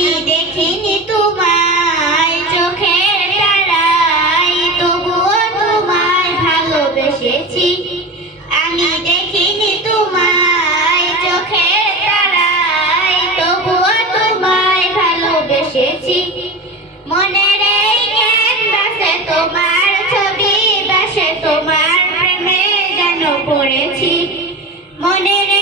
দেখিনি তোমায়, চোখের তারাই তবুও তোমায় ভালোবেসেছি। আমি দেখিনি তোমায়, চোখের তারাই তবুও তোমায় ভালোবেসেছি। মনের এই তোমার ছবি, বাসে তোমার প্রেমে যেন পড়েছি। মনের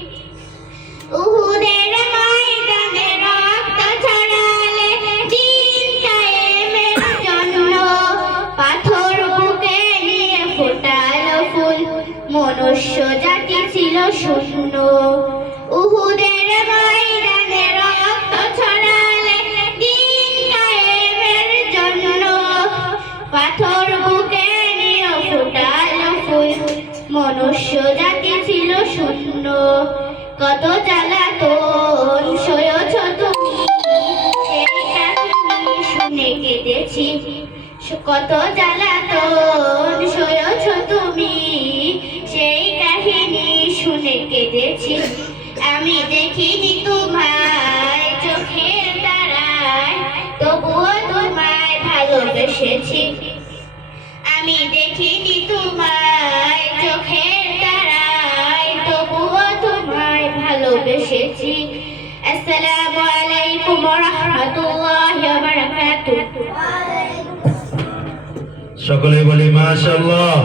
মনুষ্য জাতি ছিল শূন্য। উহুদের ময়দানে রক্ত ছড়ালে দিন কায়েমের জন্য। পাথর বুকে নিয়ে ফোটালো ফুল। মনুষ্য জাতি ছিল শূন্য। কত জ্বালাতন সয়েছ তুমি? শুনে কেঁদেছি। কত জ্বালাতন সয়েছ কেঁদেছি আমি দেখিনি তোমায় চোখের দ্বারায় তবুও তোমায় ভালোবেসেছি। আমি দেখিনি তোমায় চোখের তারায়, তবুও তোমায় ভালোবেসেছি। আসসালামু আলাইকুম রাহমাতুল্লাহি ওয়া বারাকাতুহু সকলে বলি, মাশাআল্লাহ।